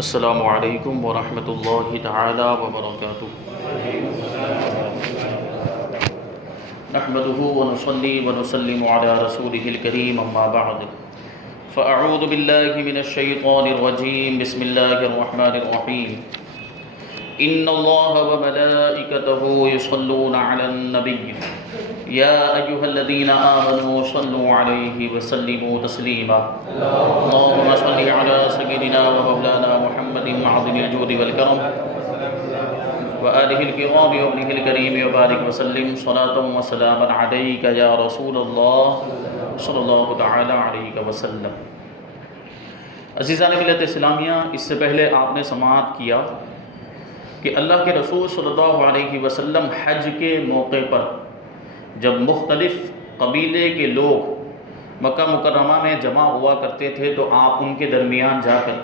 السلام علیکم ورحمۃ اللہ تعالی وبرکاتہ۔ نحمده ونصلي ونسلم على رسوله الكريم اما بعد فاعوذ باللہ من الشیطان الرجیم بسم اللہ الرحمن الرحیم ان اللہ وملائکته یصلون علی النبی یا ایہا الذین آمنوا صلوا علیہ وسلموا تسلیما اللہم صل علی سیدنا ومولانا محمد معظم الجود والکرم وآلہ الکرام وابنہ الکریم وبارک وسلم صلاۃ وسلاما علیک یا رسول اللہ صلی اللہ تعالی علیہ وسلم۔ عزیزان ملت اسلامیہ، اس سے پہلے آپ نے سماعت کیا کہ اللہ کے رسول صلی اللہ علیہ وسلم حج کے موقع پر جب مختلف قبیلے کے لوگ مکہ مکرمہ میں جمع ہوا کرتے تھے تو آپ ان کے درمیان جا کر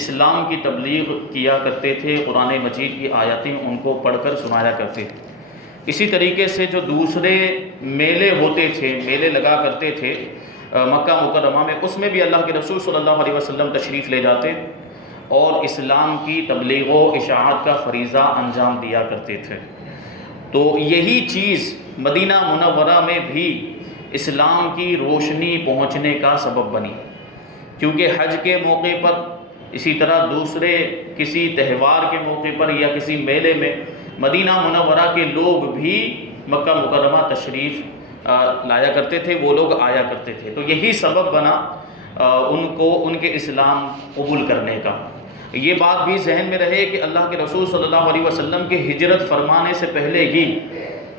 اسلام کی تبلیغ کیا کرتے تھے، قرآن مجید کی آیاتیں ان کو پڑھ کر سنایا کرتے تھے۔ اسی طریقے سے جو دوسرے میلے ہوتے تھے، میلے لگا کرتے تھے مکہ مکرمہ میں، اس میں بھی اللہ کے رسول صلی اللہ علیہ وسلم تشریف لے جاتے اور اسلام کی تبلیغ و اشاعت کا فریضہ انجام دیا کرتے تھے۔ تو یہی چیز مدینہ منورہ میں بھی اسلام کی روشنی پہنچنے کا سبب بنی، کیونکہ حج کے موقع پر، اسی طرح دوسرے کسی تہوار کے موقع پر یا کسی میلے میں مدینہ منورہ کے لوگ بھی مکہ مکرمہ تشریف لایا کرتے تھے، وہ لوگ آیا کرتے تھے۔ تو یہی سبب بنا ان کو ان کے اسلام قبول کرنے کا۔ یہ بات بھی ذہن میں رہے کہ اللہ کے رسول صلی اللہ علیہ وسلم کے ہجرت فرمانے سے پہلے ہی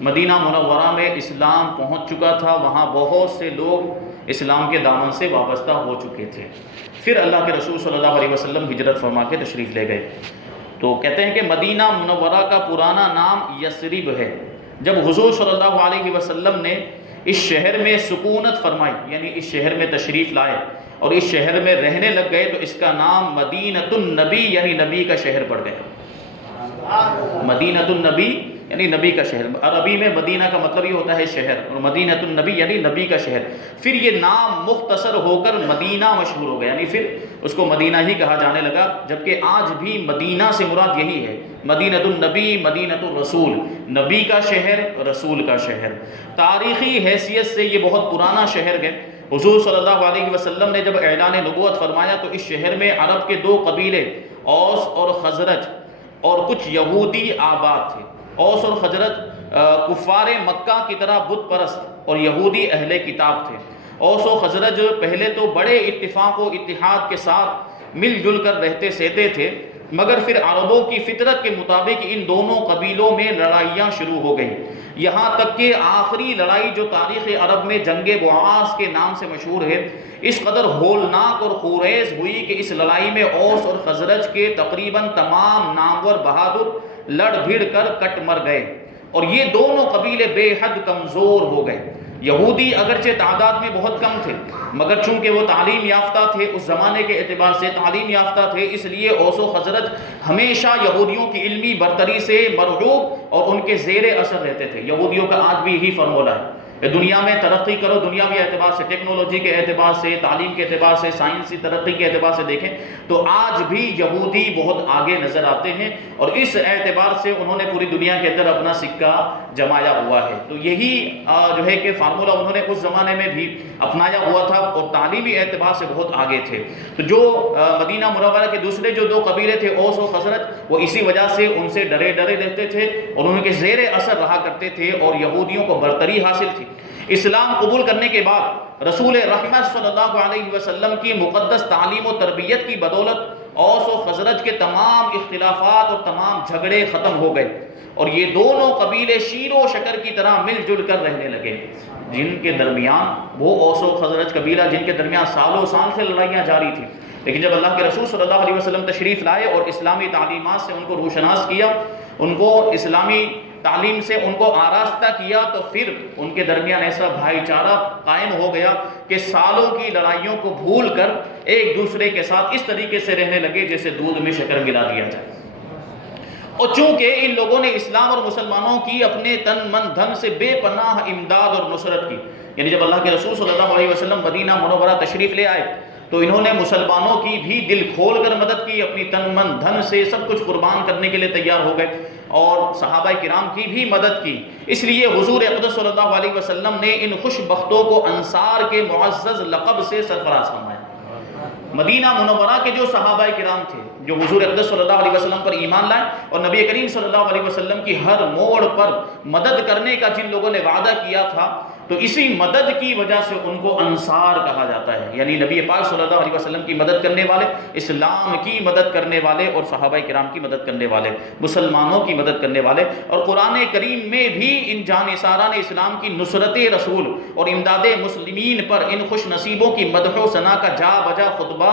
مدینہ منورہ میں اسلام پہنچ چکا تھا، وہاں بہت سے لوگ اسلام کے دامن سے وابستہ ہو چکے تھے۔ پھر اللہ کے رسول صلی اللہ علیہ وسلم ہجرت فرما کے تشریف لے گئے۔ تو کہتے ہیں کہ مدینہ منورہ کا پرانا نام یثرب ہے۔ جب حضور صلی اللہ علیہ وسلم نے اس شہر میں سکونت فرمائی، یعنی اس شہر میں تشریف لائے اور اس شہر میں رہنے لگ گئے، تو اس کا نام مدینۃ النبی یعنی نبی کا شہر پڑ گیا۔ مدینۃ النبی یعنی نبی کا شہر۔ عربی میں مدینہ کا مطلب یہ ہوتا ہے شہر، اور مدینۃ النبی یعنی نبی کا شہر۔ پھر یہ نام مختصر ہو کر مدینہ مشہور ہو گیا، یعنی پھر اس کو مدینہ ہی کہا جانے لگا، جبکہ آج بھی مدینہ سے مراد یہی ہے، مدینۃ النبی، مدینۃ الرسول، نبی کا شہر، رسول کا شہر۔ تاریخی حیثیت سے یہ بہت پرانا شہر ہے۔ حضور صلی اللہ علیہ وسلم نے جب اعلان نبوت فرمایا تو اس شہر میں عرب کے دو قبیلے اوس اور خزرج اور کچھ یہودی آباد تھے۔ اوس اور خزرج کفار مکہ کی طرح بت پرست اور یہودی اہل کتاب تھے۔ اوس و خزرج پہلے تو بڑے اتفاق و اتحاد کے ساتھ مل جل کر رہتے سہتے تھے، مگر پھر عربوں کی فطرت کے مطابق ان دونوں قبیلوں میں لڑائیاں شروع ہو گئیں، یہاں تک کہ آخری لڑائی جو تاریخ عرب میں جنگ بعاث کے نام سے مشہور ہے، اس قدر ہولناک اور خونریز ہوئی کہ اس لڑائی میں اوس اور خزرج کے تقریباً تمام نامور بہادر لڑ بھڑ کر کٹ مر گئے، اور یہ دونوں قبیلے بے حد کمزور ہو گئے۔ یہودی اگرچہ تعداد میں بہت کم تھے، مگر چونکہ وہ تعلیم یافتہ تھے، اس زمانے کے اعتبار سے تعلیم یافتہ تھے، اس لیے اوس و خزرج ہمیشہ یہودیوں کی علمی برتری سے مرعوب اور ان کے زیر اثر رہتے تھے۔ یہودیوں کا آج بھی یہی فارمولہ ہے کہ دنیا میں ترقی کرو، دنیاوی اعتبار سے، ٹیکنالوجی کے اعتبار سے، تعلیم کے اعتبار سے، سائنسی ترقی کے اعتبار سے دیکھیں تو آج بھی یہودی بہت آگے نظر آتے ہیں، اور اس اعتبار سے انہوں نے پوری دنیا کے اندر اپنا سکہ جمایا ہوا ہے۔ تو یہی جو ہے کہ فارمولہ انہوں نے اس زمانے میں بھی اپنایا ہوا تھا، اور تعلیمی اعتبار سے بہت آگے تھے۔ تو جو مدینہ منورہ کے دوسرے جو دو قبیلے تھے اوس و خزرج، وہ اسی وجہ سے ان سے ڈرے ڈرے رہتے تھے اور ان کے زیر اثر رہا کرتے تھے، اور یہودیوں کو برتری حاصل تھی۔ اسلام قبول کرنے کے بعد رسول رحمت صلی اللہ علیہ وسلم کی مقدس تعلیم و تربیت کی بدولت اوس و خزرج کے تمام اختلافات اور تمام جھگڑے ختم ہو گئے، اور یہ دونوں قبیلے شیر و شکر کی طرح مل جل کر رہنے لگے۔ جن کے درمیان وہ اوس و خزرج قبیلہ جن کے درمیان سالوں سال سے لڑائیاں جاری تھیں، لیکن جب اللہ کے رسول صلی اللہ علیہ وسلم تشریف لائے اور اسلامی تعلیمات سے ان کو روشناس کیا، ان کو اسلامی تعلیم سے ان کو آراستہ کیا، تو پھر ان کے درمیان ایسا بھائی چارہ قائم ہو گیا کہ سالوں کی لڑائیوں کو بھول کر ایک دوسرے کے ساتھ اس طریقے سے رہنے لگے جیسے دودھ میں شکر ملا دیا جائے۔ اور چونکہ ان لوگوں نے اسلام اور مسلمانوں کی اپنے تن من دھن سے بے پناہ امداد اور نصرت کی، یعنی جب اللہ کے رسول صلی اللہ علیہ وسلم مدینہ منورہ تشریف لے آئے تو انہوں نے مسلمانوں کی بھی دل کھول کر مدد کی، اپنی تن من دھن سے سب کچھ قربان کرنے کے لیے تیار ہو گئے، اور صحابہ کرام کی بھی مدد کی۔ اس لیے حضور اقدس صلی اللہ علیہ وسلم نے ان خوش بختوں کو انصار کے معزز لقب سے سرفراز فرمایا۔ مدینہ منورہ کے جو صحابہ کرام تھے، جو حضور اقدس صلی اللہ علیہ وسلم پر ایمان لائے اور نبی کریم صلی اللہ علیہ وسلم کی ہر موڑ پر مدد کرنے کا جن لوگوں نے وعدہ کیا تھا، تو اسی مدد کی وجہ سے ان کو انصار کہا جاتا ہے، یعنی نبی پاک صلی اللہ علیہ وسلم کی مدد کرنے والے، اسلام کی مدد کرنے والے، اور صحابہ کرام کی مدد کرنے والے، مسلمانوں کی مدد کرنے والے۔ اور قرآن کریم میں بھی ان جانثاران اسلام کی نصرت رسول اور امداد مسلمین پر ان خوش نصیبوں کی مدح و ثنا کا جا بجا خطبہ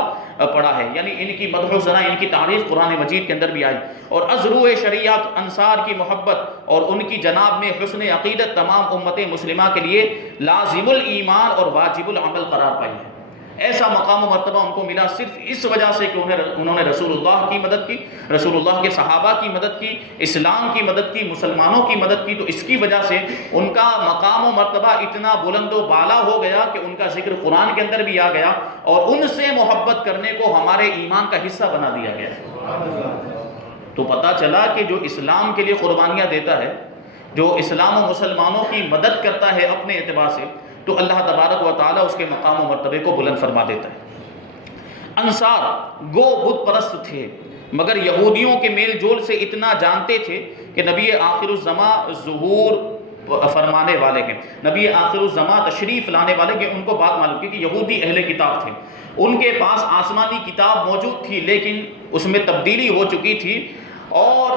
پڑا ہے، یعنی ان کی مدح و ثنا، ان کی تعریف قرآن مجید کے اندر بھی آئی، اور ازروع شریعت انصار کی محبت اور ان کی جناب میں حسن عقیدت تمام امت مسلمہ کے لیے لازم الایمان اور واجب العمل قرار پائی ہے۔ ایسا مقام و مرتبہ ان کو ملا صرف اس وجہ سے کہ انہوں نے رسول اللہ کی مدد کی، رسول اللہ کے صحابہ کی مدد کی، اسلام کی مدد کی، مسلمانوں کی مدد کی، تو اس کی وجہ سے ان کا مقام و مرتبہ اتنا بلند و بالا ہو گیا کہ ان کا ذکر قرآن کے اندر بھی آ گیا، اور ان سے محبت کرنے کو ہمارے ایمان کا حصہ بنا دیا گیا۔ تو پتہ چلا کہ جو اسلام کے لیے قربانیاں دیتا ہے، جو اسلام و مسلمانوں کی مدد کرتا ہے اپنے اعتبار سے، تو اللہ تبارک و تعالیٰ اس کے مقام و مرتبے کو بلند فرما دیتا ہے۔ انصار گو بت پرست تھے، مگر یہودیوں کے میل جول سے اتنا جانتے تھے کہ نبی آخر الزماں ظہور فرمانے والے ہیں، نبی آخر الزماں تشریف لانے والے ہیں۔ ان کو بات معلوم کی کہ یہودی اہل کتاب تھے، ان کے پاس آسمانی کتاب موجود تھی، لیکن اس میں تبدیلی ہو چکی تھی، اور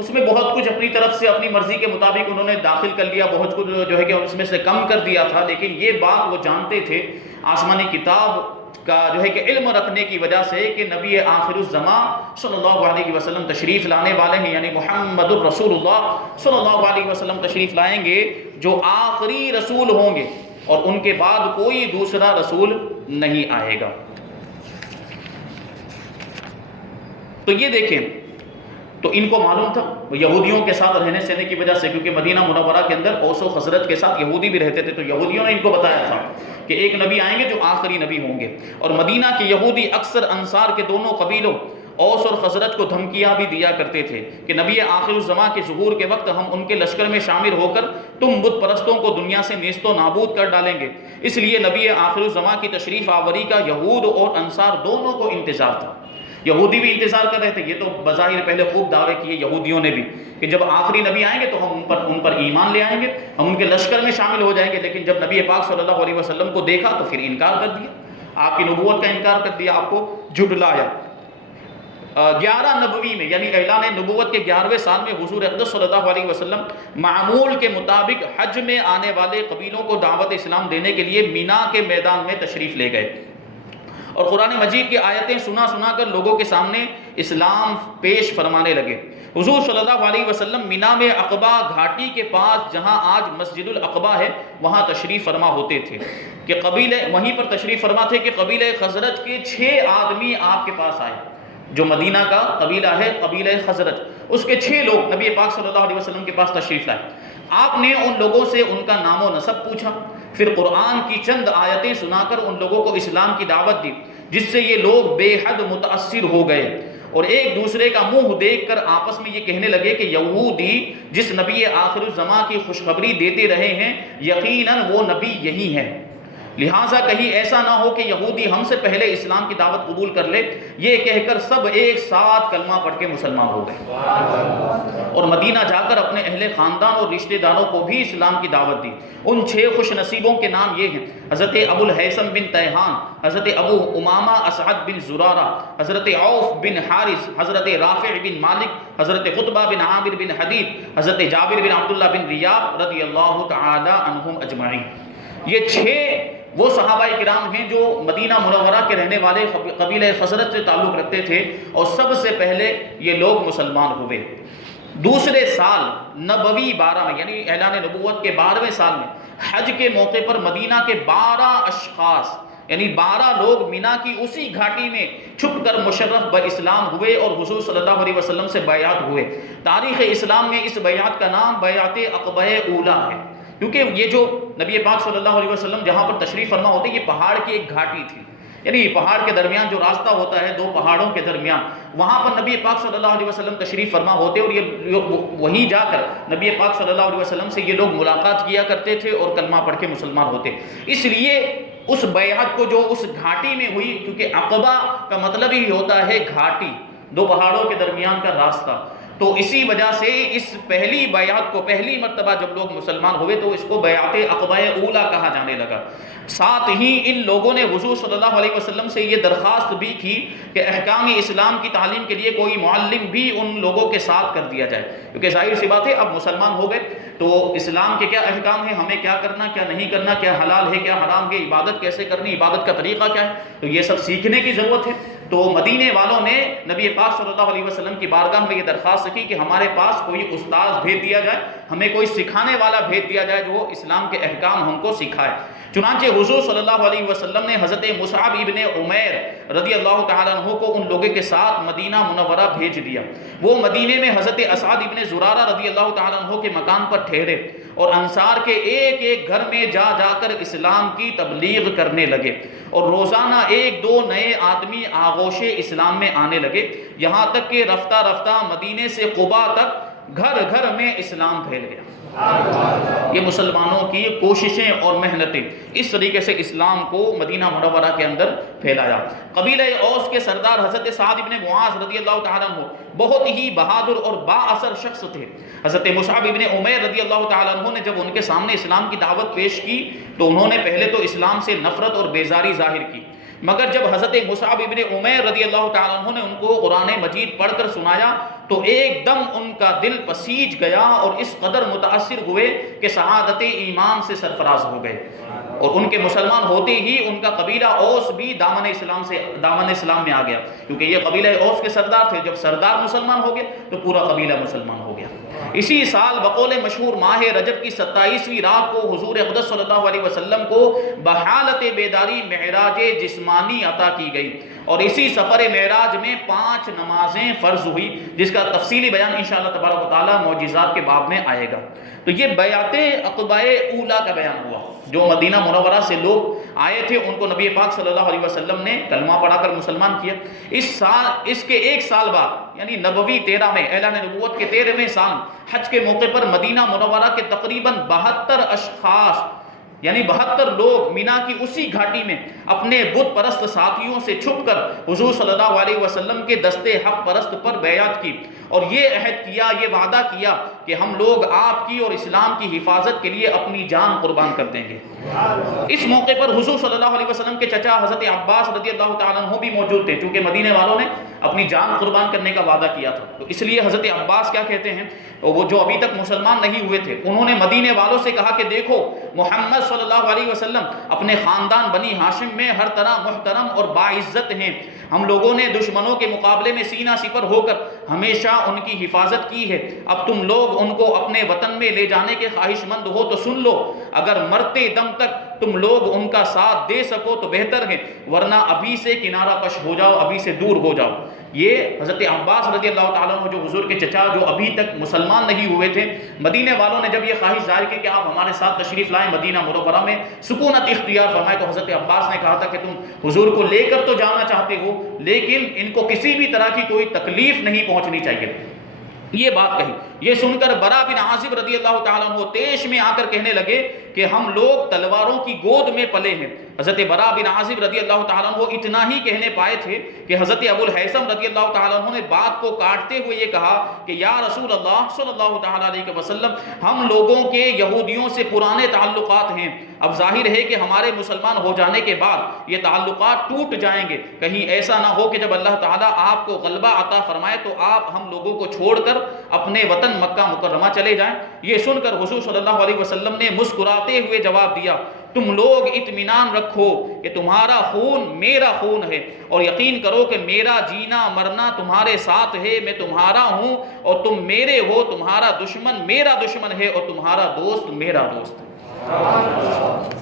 اس میں بہت کچھ اپنی طرف سے اپنی مرضی کے مطابق انہوں نے داخل کر لیا، بہت کچھ جو ہے کہ اس میں سے کم کر دیا تھا، لیکن یہ بات وہ جانتے تھے آسمانی کتاب کا جو ہے کہ علم رکھنے کی وجہ سے کہ نبی آخر الزماں صلی اللہ علیہ وسلم تشریف لانے والے ہیں، یعنی محمد الرسول اللہ صلی اللہ علیہ وسلم تشریف لائیں گے جو آخری رسول ہوں گے، اور ان کے بعد کوئی دوسرا رسول نہیں آئے گا۔ تو یہ دیکھیں، تو ان کو معلوم تھا یہودیوں کے ساتھ رہنے سہنے کی وجہ سے، کیونکہ مدینہ منورہ کے اندر اوس و خزرج کے ساتھ یہودی بھی رہتے تھے، تو یہودیوں نے ان کو بتایا تھا کہ ایک نبی آئیں گے جو آخری نبی ہوں گے۔ اور مدینہ کے یہودی اکثر انصار کے دونوں قبیلوں اوس اور خزرج کو دھمکیاں بھی دیا کرتے تھے کہ نبی آخر الزماں کے ظہور کے وقت ہم ان کے لشکر میں شامل ہو کر تم بت پرستوں کو دنیا سے نیست و نابود کر ڈالیں گے۔ اس لیے نبی آخر الزماں کی تشریف آوری کا یہود اور انصار دونوں کو انتظار تھا۔ یہودی بھی انتظار کر رہے تھے، یہ تو بظاہر پہلے خوب دعوے کیے یہودیوں نے بھی کہ جب آخری نبی آئیں گے تو ہم ان پر ایمان لے آئیں گے، ہم ان کے لشکر میں شامل ہو جائیں گے، لیکن جب نبی پاک صلی اللہ علیہ وسلم کو دیکھا تو پھر انکار کر دیا، آپ کی نبوت کا انکار کر دیا، آپ کو جھٹلایا۔ 11 نبوی میں، یعنی اعلان نبوت کے 11ویں سال میں حضور اقدس صلی اللہ علیہ وسلم معمول کے مطابق حج میں آنے والے قبیلوں کو دعوت اسلام دینے کے لیے مینا کے میدان میں تشریف لے گئے، اور قرآن مجید کی آیتیں سنا سنا کر لوگوں کے سامنے اسلام پیش فرمانے لگے۔ حضور صلی اللہ علیہ وسلم مینا میں عقبہ گھاٹی کے پاس، جہاں آج مسجد العقبہ ہے، وہاں تشریف فرما ہوتے تھے کہ وہیں پر تشریف فرما تھے کہ قبیلہ خزرج کے 6 آدمی آپ کے پاس آئے، جو مدینہ کا قبیلہ ہے قبیلہ خزرج، اس کے 6 لوگ نبی پاک صلی اللہ علیہ وسلم کے پاس تشریف لائے۔ آپ نے ان لوگوں سے ان کا نام و نسب پوچھا، پھر قرآن کی چند آیتیں سنا کر ان لوگوں کو اسلام کی دعوت دی، جس سے یہ لوگ بے حد متاثر ہو گئے، اور ایک دوسرے کا منہ دیکھ کر آپس میں یہ کہنے لگے کہ یہودی جس نبی آخر الزماں کی خوشخبری دیتے رہے ہیں، یقیناً وہ نبی یہی ہے، لہٰذا کہیں ایسا نہ ہو کہ یہودی ہم سے پہلے اسلام کی دعوت قبول کر لے۔ یہ کہہ کر سب ایک ساتھ کلمہ پڑھ کے مسلمان ہو گئے، اور مدینہ جا کر اپنے اہل خاندان اور رشتہ داروں کو بھی اسلام کی دعوت دی۔ ان 6 خوش نصیبوں کے نام یہ ہیں: حضرت ابو الہیثم بن تیہان، حضرت ابو امامہ اسعد بن زرارہ، حضرت عوف بن حارث، حضرت رافع بن مالک، حضرت قطبہ بن عامر بن حدید، حضرت جابر بن عبداللہ بن ریاب رضی اللہ تعالی عنہم اجمعین۔ یہ 6 وہ صحابہ کرام ہیں جو مدینہ منورہ کے رہنے والے قبیلہ خزرج سے تعلق رکھتے تھے، اور سب سے پہلے یہ لوگ مسلمان ہوئے۔ دوسرے سال نبوی 12 میں، یعنی اعلان نبوت کے 12ویں سال میں، حج کے موقع پر مدینہ کے 12 اشخاص، یعنی 12 لوگ مینا کی اسی گھاٹی میں چھپ کر مشرف باسلام ہوئے اور حضور صلی اللہ علیہ وسلم سے بیعت ہوئے۔ تاریخ اسلام میں اس بیعت کا نام بیعت عقبہ اولیٰ ہے، کیونکہ یہ جو نبی پاک صلی اللہ علیہ وسلم جہاں پر تشریف فرما ہوتے، یہ پہاڑ کی ایک گھاٹی تھی، یعنی پہاڑ کے درمیان جو راستہ ہوتا ہے، دو پہاڑوں کے درمیان، وہاں پر نبی پاک صلی اللہ علیہ وسلم تشریف فرما ہوتے، اور یہ وہیں جا کر نبی پاک صلی اللہ علیہ وسلم سے یہ لوگ ملاقات کیا کرتے تھے اور کلمہ پڑھ کے مسلمان ہوتے۔ اس لیے اس بیعت کو جو اس گھاٹی میں ہوئی، کیونکہ عقبہ کا مطلب ہی ہوتا ہے گھاٹی، دو پہاڑوں کے درمیان کا راستہ، تو اسی وجہ سے اس پہلی بیعت کو، پہلی مرتبہ جب لوگ مسلمان ہوئے تو اس کو بیعت عقبہ اولیٰ کہا جانے لگا۔ ساتھ ہی ان لوگوں نے حضور صلی اللہ علیہ وسلم سے یہ درخواست بھی کی کہ احکام اسلام کی تعلیم کے لیے کوئی معلم بھی ان لوگوں کے ساتھ کر دیا جائے، کیونکہ ظاہر سی بات ہے اب مسلمان ہو گئے تو اسلام کے کیا احکام ہیں، ہمیں کیا کرنا کیا نہیں کرنا، کیا حلال ہے کیا حرام ہے، عبادت کیسے کرنی، عبادت کا طریقہ کیا ہے، تو یہ سب سیکھنے کی ضرورت ہے۔ تو مدینے والوں نے نبی پاک صلی اللہ علیہ وسلم کی بارگاہ میں یہ درخواست کی کہ ہمارے پاس کوئی استاذ بھیج دیا جائے، ہمیں کوئی سکھانے والا بھیج دیا جائے جو اسلام کے احکام ہم کو سکھائے۔ چنانچہ حضور صلی اللہ علیہ وسلم نے حضرت مصعب ابن عمیر رضی اللہ تعالیٰ عنہ کو ان لوگوں کے ساتھ مدینہ منورہ بھیج دیا۔ وہ مدینے میں حضرت اسعد ابن زرارہ رضی اللہ تعالیٰ عنہ کے مکان پر ٹھہرے اور انصار کے ایک ایک گھر میں جا جا کر اسلام کی تبلیغ کرنے لگے، اور روزانہ ایک دو نئے آدمی آغوش اسلام میں آنے لگے، یہاں تک کہ رفتہ رفتہ مدینے سے قباء تک گھر گھر میں اسلام پھیل گیا۔ یہ مسلمانوں کی کوششیں اور محنتیں، اس طریقے سے اسلام کو مدینہ منورہ کے اندر پھیلایا۔ قبیلہ اوس کے سردار حضرت سعد بن معاذ رضی اللہ تعالیٰ عنہ بہت ہی بہادر اور با اثر شخص تھے۔ حضرت مصعب بن عمیر رضی اللہ تعالیٰ عنہ نے جب ان کے سامنے اسلام کی دعوت پیش کی تو انہوں نے پہلے تو اسلام سے نفرت اور بیزاری ظاہر کی، مگر جب حضرت مصعب ابن عمیر رضی اللہ تعالیٰ عنہ نے ان کو قرآن مجید پڑھ کر سنایا تو ایک دم ان کا دل پسیج گیا اور اس قدر متاثر ہوئے کہ سعادت ایمان سے سرفراز ہو گئے، اور ان کے مسلمان ہوتے ہی ان کا قبیلہ اوس بھی دامن اسلام میں آ گیا، کیونکہ یہ قبیلہ اوس کے سردار تھے۔ جب سردار مسلمان ہو گئے تو پورا قبیلہ مسلمان ہو گیا۔ اسی سال بقول مشہور ماہ رجب کی 27ویں رات کو حضور اقدس صلی اللہ علیہ وسلم کو بحالت بیداری معراج جسمانی عطا کی گئی، اور اسی سفر معراج میں 5 نمازیں فرض ہوئی، جس کا تفصیلی بیان انشاءاللہ تبارک و تعالی معجزات کے باب میں آئے گا۔ تو یہ بیعت عقبہ اولیٰ کا بیان ہوا، جو مدینہ منورہ سے لوگ آئے تھے ان کو نبی پاک صلی اللہ علیہ وسلم نے کلمہ پڑھا کر مسلمان کیا۔ اس کے ایک سال بعد یعنی نبوی 13 میں، اعلان نبوت کے 13ویں سال حج کے موقع پر مدینہ منورہ کے تقریباً 72 اشخاص یعنی 72 لوگ مینا کی اسی گھاٹی میں اپنے بت پرست ساتھیوں سے چھپ کر حضور صلی اللہ علیہ وسلم کے دستے حق پرست پر بیعت کی، اور یہ عہد کیا، یہ وعدہ کیا کہ ہم لوگ آپ کی اور اسلام کی حفاظت کے لیے اپنی جان قربان کر دیں گے۔ اس موقع پر حضور صلی اللہ علیہ وسلم کے چچا حضرت عباس رضی اللہ تعالیٰ عنہ بھی موجود تھے، چونکہ مدینے والوں نے اپنی جان قربان کرنے کا وعدہ کیا تھا، تو اس لیے حضرت عباس کیا کہتے ہیں، وہ جو ابھی تک مسلمان نہیں ہوئے تھے، انہوں نے مدینے والوں سے کہا کہ دیکھو محمد صلی اللہ علیہ وسلم اپنے خاندان بنی ہاشم میں ہر طرح محترم اور باعزت ہیں، ہم لوگوں نے دشمنوں کے مقابلے میں سینہ سپر ہو کر ہمیشہ ان کی حفاظت کی ہے، اب تم لوگ ان کو اپنے وطن میں لے جانے کے خواہش مند ہو تو سن لو، اگر مرتے دم تک تم لوگ ان کا ساتھ دے سکو تو بہتر ہے، ورنہ ابھی سے کنارہ کش ہو جاؤ، ابھی سے دور ہو جاؤ۔ یہ حضرت عباس رضی اللہ تعالیٰ عنہ جو حضور کے چچا جو ابھی تک مسلمان نہیں ہوئے تھے، مدینے والوں نے جب یہ خواہش ظاہر کی کہ آپ ہمارے ساتھ تشریف لائیں مدینہ منورہ میں، سکونت اختیار فرمائے، تو حضرت عباس نے کہا تھا کہ تم حضور کو لے کر تو جانا چاہتے ہو لیکن ان کو کسی بھی طرح کی کوئی تکلیف نہیں پہنچنی چاہیے، یہ بات کہی۔ یہ سن کر برا بن عازب رضی اللہ تعالیٰ عنہ تیش میں آ کر کہنے لگے کہ ہم لوگ تلواروں کی گود میں پلے ہیں۔ حضرت برا بن عازب رضی اللہ تعالیٰ عنہ اتنا ہی کہنے پائے تھے کہ حضرت ابو الحیثم رضی اللہ تعالیٰ عنہ نے بات کو کاٹتے ہوئے یہ کہا کہ یا رسول اللہ صلی اللہ تعالیٰ علیہ وسلم، ہم لوگوں کے یہودیوں سے پرانے تعلقات ہیں، اب ظاہر ہے کہ ہمارے مسلمان ہو جانے کے بعد یہ تعلقات ٹوٹ جائیں گے، کہیں ایسا نہ ہو کہ جب اللہ تعالیٰ آپ کو غلبہ عطا فرمائے تو آپ ہم لوگوں کو چھوڑ کر اپنے وطن مکہ مکرمہ چلے جائیں۔ یہ سن کر حضور صلی اللہ علیہ وسلم نے مسکراتے ہوئے جواب دیا، تم لوگ اطمینان رکھو کہ تمہارا خون میرا خون ہے، اور یقین کرو کہ میرا جینا مرنا تمہارے ساتھ ہے، میں تمہارا ہوں اور تم میرے ہو، تمہارا دشمن میرا دشمن ہے اور تمہارا دوست میرا دوست ہے۔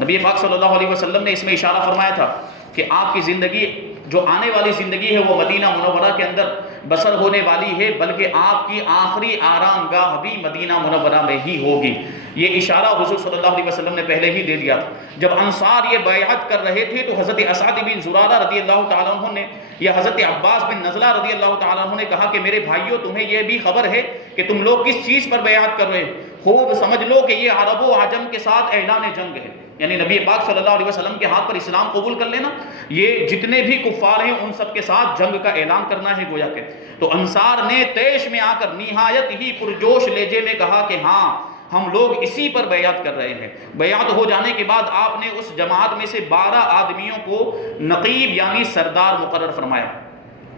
نبی پاک صلی اللہ علیہ وسلم نے اس میں اشارہ فرمایا تھا کہ آپ کی زندگی جو آنے والی زندگی ہے وہ مدینہ منورہ کے اندر بسر ہونے والی ہے، بلکہ آپ کی آخری آرام گاہ بھی مدینہ منورہ میں ہی ہوگی۔ یہ اشارہ حضور صلی اللہ علیہ وسلم نے پہلے ہی دے دیا تھا۔ جب انصار یہ بیعت کر رہے تھے تو حضرت اسعد بن زرارہ رضی اللہ تعالیٰ عنہ نے یا حضرت عباس بن نزلہ رضی اللہ تعالیٰ عنہ نے کہا کہ میرے بھائیوں، تمہیں یہ بھی خبر ہے کہ تم لوگ کس چیز پر بیعت کر رہے ہیں؟ خوب سمجھ لو کہ یہ عرب و عجم کے ساتھ اعلان جنگ ہے، یعنی نبی پاک صلی اللہ علیہ وسلم کے ہاتھ پر اسلام قبول کر لینا، یہ جتنے بھی کفار ہیں ان سب کے ساتھ جنگ کا اعلان کرنا ہے گویا کہ۔ تو انصار نے طیش میں آ کر نہایت ہی پرجوش لہجے میں کہا کہ ہاں ہم لوگ اسی پر بیعت کر رہے ہیں۔ بیعت ہو جانے کے بعد آپ نے اس جماعت میں سے 12 آدمیوں کو نقیب یعنی سردار مقرر فرمایا۔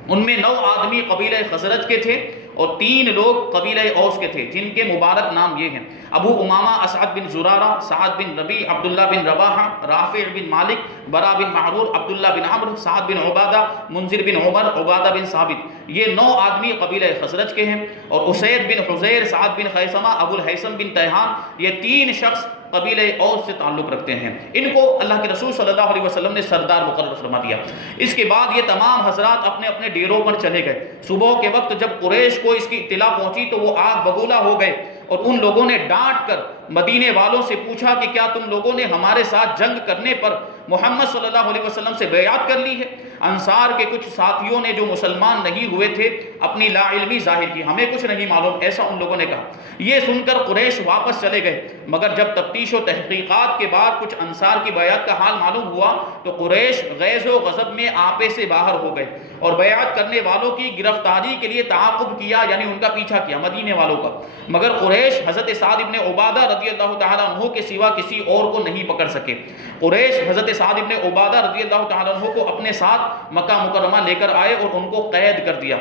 ان میں 9 آدمی قبیلہ خزرج کے تھے اور 3 لوگ قبیلہ اوس کے تھے، جن کے مبارک نام یہ ہیں: ابو امامہ اسعد بن زرارہ، سعد بن ربیع، عبداللہ بن رواحہ، رافع بن مالک، برا بن معرور، عبداللہ بن عمرو، سعد بن عبادہ، منذر بن عمر، عبادہ بن ثابت۔ یہ 9 آدمی قبیلہ خزرج کے ہیں، اور اسید بن حزیر، سعد بن خیثمہ، ابو الہیثم بن تیہان، یہ 3 شخص قبیلہ اوس سے تعلق رکھتے ہیں۔ ان کو اللہ کے رسول صلی اللہ علیہ وسلم نے سردار مقرر فرما دیا۔ اس کے بعد یہ تمام حضرات اپنے اپنے ڈیروں پر چلے گئے۔ صبح کے وقت جب قریش کو اس کی اطلاع پہنچی تو وہ آگ بگولا ہو گئے، اور ان لوگوں نے ڈانٹ کر مدینے والوں سے پوچھا کہ کیا تم لوگوں نے ہمارے ساتھ جنگ کرنے پر محمد صلی اللہ علیہ وسلم سے بیعت کر لی ہے؟ انصار کے کچھ ساتھیوں نے جو مسلمان نہیں ہوئے تھے اپنی لا علمی ظاہر کی، ہمیں کچھ نہیں معلوم، ایسا ان لوگوں نے کہا۔ یہ سن کر قریش واپس چلے گئے، مگر جب تفتیش و تحقیقات کے بعد کچھ انصار کی بیعت کا حال معلوم ہوا تو قریش غیظ و غضب میں آپے سے باہر ہو گئے اور بیعت کرنے والوں کی گرفتاری کے لیے تعاقب کیا، یعنی ان کا پیچھا کیا مدینے والوں کا، مگر قریش حضرت سعد ابن عبادہ رضی اللہ تعالیٰ عنہ کے سوا کسی اور کو نہیں پکڑ سکے۔ قریش حضرت سعد ابن عبادہ رضی اللہ تعالیٰ عنہ کو اپنے ساتھ مکہ مکرمہ لے کر آئے اور ان کو قید کر دیا،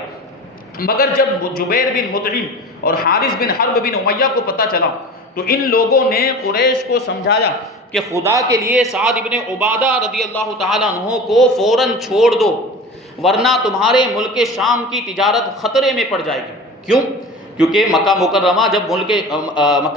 مگر جب جبیر بن مطعم اور حارث بن حرب بن امیہ کو پتہ چلا تو ان لوگوں نے قریش کو سمجھایا کہ خدا کے لیے سعد ابن عبادہ رضی اللہ تعالیٰ عنہ کو فوراً چھوڑ دو، ورنہ تمہارے ملک شام کی تجارت خطرے میں پڑ جائے گی۔ کیوں؟ کیونکہ مکہ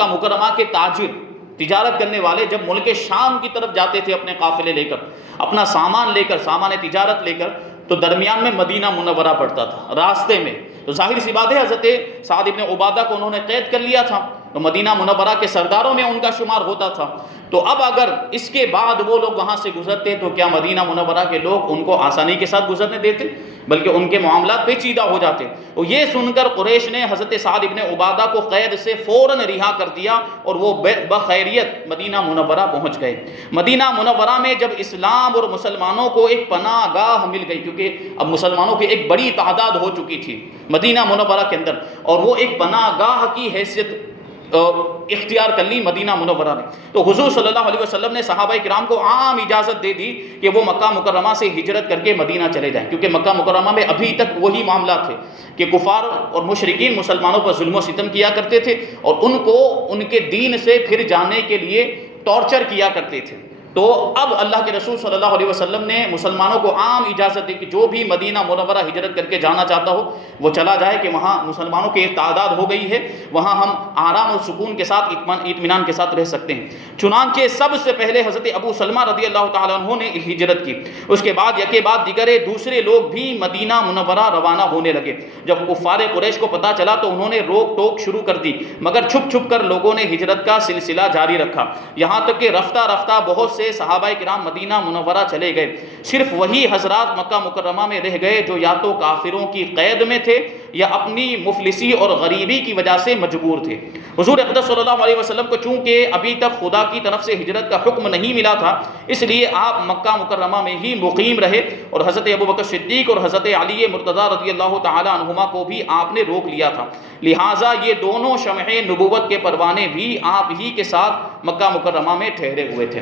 مکرمہ کے تاجر، تجارت کرنے والے جب ملک شام کی طرف جاتے تھے اپنے قافلے لے کر، اپنا سامان لے کر، سامان تجارت لے کر، تو درمیان میں مدینہ منورہ پڑتا تھا راستے میں، تو ظاہر سی بات ہے حضرت سعد ابن عبادہ کو انہوں نے قید کر لیا تھا، تو مدینہ منورہ کے سرداروں میں ان کا شمار ہوتا تھا۔ تو اب اگر اس کے بعد وہ لوگ وہاں سے گزرتے تو کیا مدینہ منورہ کے لوگ ان کو آسانی کے ساتھ گزرنے دیتے؟ بلکہ ان کے معاملات پیچیدہ ہو جاتے۔ اور یہ سن کر قریش نے حضرت سعد ابن عبادہ کو قید سے فوراً رہا کر دیا اور وہ بخیریت مدینہ منورہ پہنچ گئے۔ مدینہ منورہ میں جب اسلام اور مسلمانوں کو ایک پناہ گاہ مل گئی، کیونکہ اب مسلمانوں کی ایک بڑی تعداد ہو چکی تھی مدینہ منورہ کے اندر، اور وہ ایک پناہ گاہ کی حیثیت اختیار کر لی مدینہ منورہ نے، تو حضور صلی اللہ علیہ وسلم نے صحابہ کرام کو عام اجازت دے دی کہ وہ مکہ مکرمہ سے ہجرت کر کے مدینہ چلے جائیں، کیونکہ مکہ مکرمہ میں ابھی تک وہی معاملات تھے کہ کفار اور مشرکین مسلمانوں پر ظلم و ستم کیا کرتے تھے اور ان کو ان کے دین سے پھر جانے کے لیے ٹارچر کیا کرتے تھے۔ تو اب اللہ کے رسول صلی اللہ علیہ وسلم نے مسلمانوں کو عام اجازت دی کہ جو بھی مدینہ منورہ ہجرت کر کے جانا چاہتا ہو وہ چلا جائے، کہ وہاں مسلمانوں کی ایک تعداد ہو گئی ہے، وہاں ہم آرام اور سکون کے ساتھ اطمینان کے ساتھ رہ سکتے ہیں۔ چنانچہ سب سے پہلے حضرت ابو سلمہ رضی اللہ تعالیٰ عنہ نے ہجرت کی، اس کے بعد یکے بعد دیگرے دوسرے لوگ بھی مدینہ منورہ روانہ ہونے لگے۔ جب کفار قریش کو پتہ چلا تو انہوں نے روک ٹوک شروع کر دی، مگر چھپ چھپ کر لوگوں نے ہجرت کا سلسلہ جاری رکھا، یہاں تک کہ رفتہ رفتہ بہت سے صحابہ کرام مدینہ منورہ چلے گئے۔ صرف وہی حضرات مکہ مکرمہ میں رہ گئے جو یا تو کافروں کی قید میں تھے یا اپنی مفلسی اور غریبی کی وجہ سے مجبور تھے۔ حضور اقدس صلی اللہ علیہ وسلم کو چونکہ ابھی تک خدا کی طرف سے ہجرت کا حکم نہیں ملا تھا، اس لیے آپ مکہ مکرمہ میں ہی مقیم رہے، اور حضرت ابوبکر صدیق اور حضرت علی مرتضیٰ رضی اللہ تعالی عنہما کو بھی آپ نے روک لیا تھا، لہٰذا یہ دونوں شمع نبوت کے پروانے بھی آپ ہی کے ساتھ مکہ مکرمہ میں ٹھہرے ہوئے تھے۔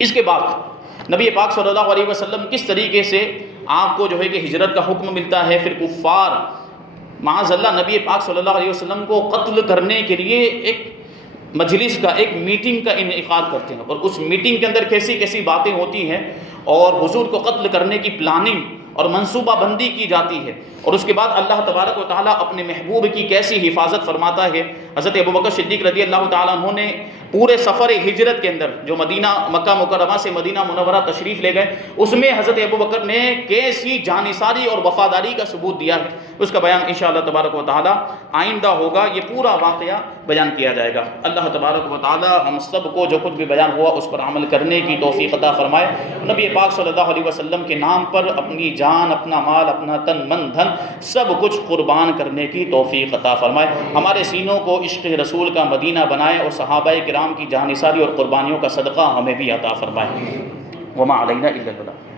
اس کے بعد نبی پاک صلی اللہ علیہ وسلم کس طریقے سے آپ کو جو ہے کہ ہجرت کا حکم ملتا ہے، پھر کفار معاذ اللہ نبی پاک صلی اللہ علیہ وسلم کو قتل کرنے کے لیے ایک مجلس کا، ایک میٹنگ کا انعقاد کرتے ہیں، اور اس میٹنگ کے اندر کیسی کیسی باتیں ہوتی ہیں اور حضور کو قتل کرنے کی پلاننگ اور منصوبہ بندی کی جاتی ہے، اور اس کے بعد اللہ تبارک و تعالیٰ اپنے محبوب کی کیسی حفاظت فرماتا ہے۔ حضرت ابوبکر صدیق رضی اللہ تعالیٰ عنہ نے پورے سفر ہجرت کے اندر جو مکہ مکرمہ سے مدینہ منورہ تشریف لے گئے، اس میں حضرت ابوبکر نے کیسی جانثاری اور وفاداری کا ثبوت دیا ہے، اس کا بیان انشاءاللہ تبارک و تعالی آئندہ ہوگا۔ یہ پورا واقعہ بیان کیا جائے گا۔ اللہ تبارک و تعالی ہم سب کو جو کچھ بھی بیان ہوا اس پر عمل کرنے کی توفیق عطا فرمائے۔ نبی پاک صلی اللہ علیہ وسلم کے نام پر اپنی جان، اپنا مال، اپنا تن من دھن سب کچھ قربان کرنے کی توفیق عطا فرمائے۔ ہمارے سینوں کو عشق رسول کا مدینہ بنائے اور صحابہ کرام کی جانثاری اور قربانیوں کا صدقہ ہمیں بھی عطا فرمائے۔ وما علینا الا البلاغ۔